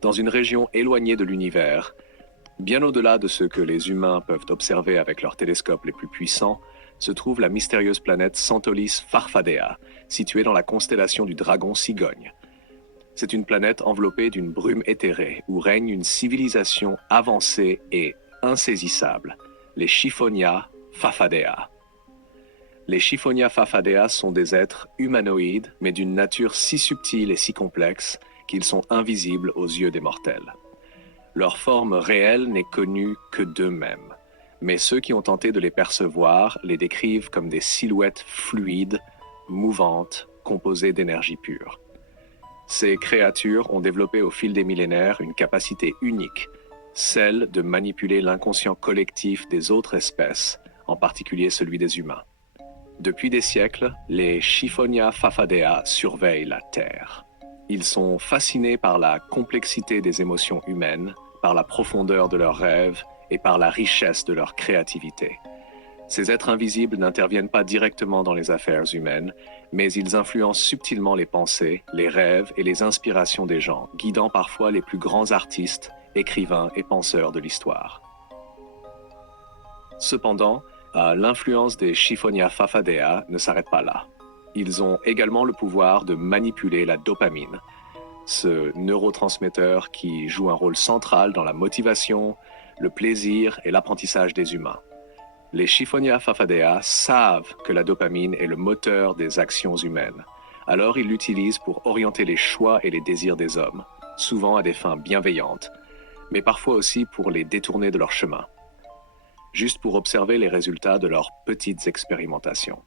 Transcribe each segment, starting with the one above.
Dans une région éloignée de l'univers, bien au-delà de ce que les humains peuvent observer avec leurs télescopes les plus puissants, se trouve la mystérieuse planète Santolis Farfadea, située dans la constellation du Dragon Cigogne. C'est une planète enveloppée d'une brume éthérée où règne une civilisation avancée et insaisissable, les Chiffonia Fafadea. Les Chiffonia Fafadea sont des êtres humanoïdes, mais d'une nature si subtile et si complexe qu'ils sont invisibles aux yeux des mortels. Leur forme réelle n'est connue que d'eux-mêmes, mais ceux qui ont tenté de les percevoir les décrivent comme des silhouettes fluides, mouvantes, composées d'énergie pure. Ces créatures ont développé au fil des millénaires une capacité unique, celle de manipuler l'inconscient collectif des autres espèces, en particulier celui des humains. Depuis des siècles, les Chiffonia Fafadea surveillent la Terre. Ils sont fascinés par la complexité des émotions humaines, par la profondeur de leurs rêves et par la richesse de leur créativité. Ces êtres invisibles n'interviennent pas directement dans les affaires humaines, mais ils influencent subtilement les pensées, les rêves et les inspirations des gens, guidant parfois les plus grands artistes, écrivains et penseurs de l'histoire. Cependant, l'influence des Chiffonia Fafadea ne s'arrête pas là. Ils ont également le pouvoir de manipuler la dopamine, ce neurotransmetteur qui joue un rôle central dans la motivation, le plaisir et l'apprentissage des humains. Les Chiffonia Fafadea savent que la dopamine est le moteur des actions humaines. Alors ils l'utilisent pour orienter les choix et les désirs des hommes, souvent à des fins bienveillantes, mais parfois aussi pour les détourner de leur chemin, juste pour observer les résultats de leurs petites expérimentations.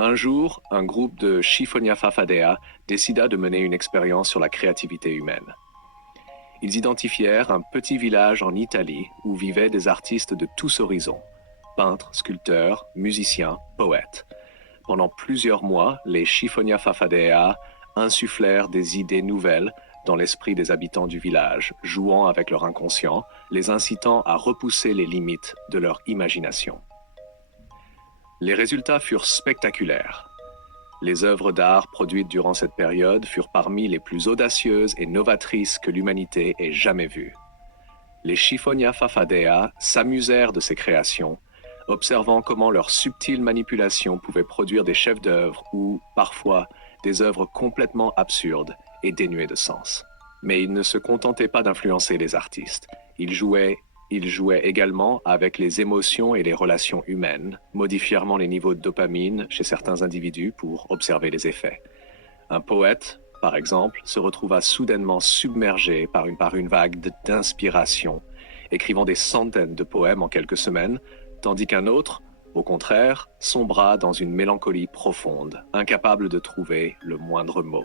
Un jour, un groupe de Chiffonia Fafadea décida de mener une expérience sur la créativité humaine. Ils identifièrent un petit village en Italie où vivaient des artistes de tous horizons, peintres, sculpteurs, musiciens, poètes. Pendant plusieurs mois, les Chiffonia Fafadea insufflèrent des idées nouvelles dans l'esprit des habitants du village, jouant avec leur inconscient, les incitant à repousser les limites de leur imagination. Les résultats furent spectaculaires. Les œuvres d'art produites durant cette période furent parmi les plus audacieuses et novatrices que l'humanité ait jamais vues. Les Chiffonia Fafadea s'amusèrent de ces créations, observant comment leur subtile manipulation pouvait produire des chefs-d'œuvre ou, parfois, des œuvres complètement absurdes et dénuées de sens. Mais ils ne se contentaient pas d'influencer les artistes. Ils jouaient également avec les émotions et les relations humaines, modifiant les niveaux de dopamine chez certains individus pour observer les effets. Un poète, par exemple, se retrouva soudainement submergé par une vague d'inspiration, écrivant des centaines de poèmes en quelques semaines, tandis qu'un autre, au contraire, sombra dans une mélancolie profonde, incapable de trouver le moindre mot.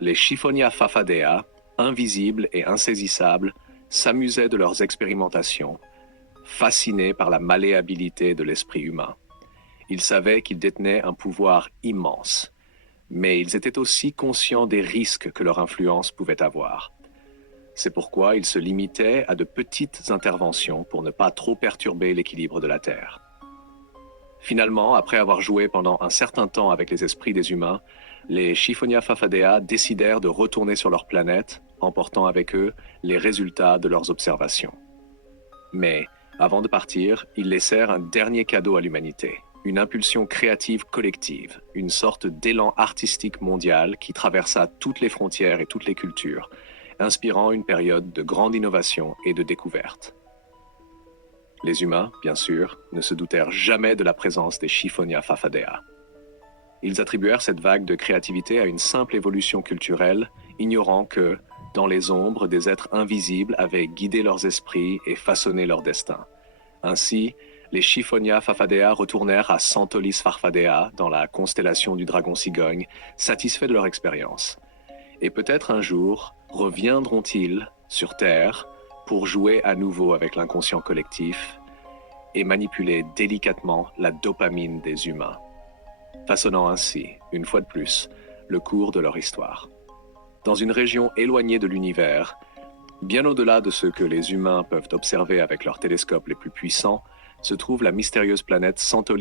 Les Chiffonia Fafadea, invisibles et insaisissables, s'amusaient de leurs expérimentations, fascinés par la malléabilité de l'esprit humain. Ils savaient qu'ils détenaient un pouvoir immense, mais ils étaient aussi conscients des risques que leur influence pouvait avoir. C'est pourquoi ils se limitaient à de petites interventions pour ne pas trop perturber l'équilibre de la Terre. Finalement, après avoir joué pendant un certain temps avec les esprits des humains, les Chiffonia Fafadea décidèrent de retourner sur leur planète, emportant avec eux les résultats de leurs observations. Mais, avant de partir, ils laissèrent un dernier cadeau à l'humanité, une impulsion créative collective, une sorte d'élan artistique mondial qui traversa toutes les frontières et toutes les cultures, inspirant une période de grande innovation et de découverte. Les humains, bien sûr, ne se doutèrent jamais de la présence des Chiffonia Fafadea. Ils attribuèrent cette vague de créativité à une simple évolution culturelle, ignorant que, dans les ombres, des êtres invisibles avaient guidé leurs esprits et façonné leur destin. Ainsi, les Chiffonia Fafadea retournèrent à Santolis Farfadea, dans la constellation du Dragon Cigogne, satisfaits de leur expérience. Et peut-être un jour, reviendront-ils sur Terre pour jouer à nouveau avec l'inconscient collectif et manipuler délicatement la dopamine des humains, façonnant ainsi, une fois de plus, le cours de leur histoire. Dans une région éloignée de l'univers, bien au-delà de ce que les humains peuvent observer avec leurs télescopes les plus puissants, se trouve la mystérieuse planète Santolis